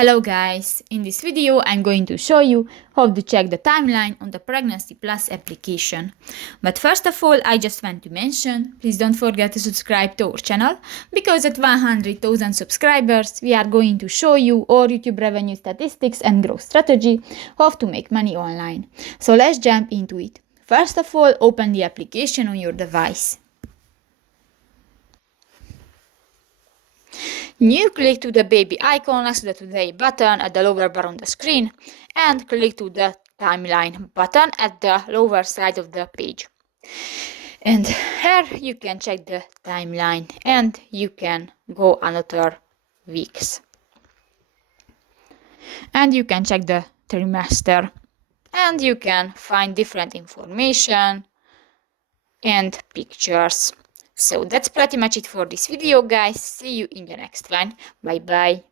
Hello guys, in this video I'm going to show you how to check the timeline on the Pregnancy Plus application. But first of all, I just want to mention, please don't forget to subscribe to our channel, because at 100,000 subscribers we are going to show you our YouTube revenue statistics and growth strategy, how to make money online. So let's jump into it. First of all, open the application on your device. New click to the baby icon next to the Today button at the lower bar on the screen and click to the Timeline button at the lower side of the page. And here you can check the timeline and you can go another weeks. And you can check the trimester and you can find different information and pictures. So that's pretty much it for this video, guys. See you in the next one. Bye bye.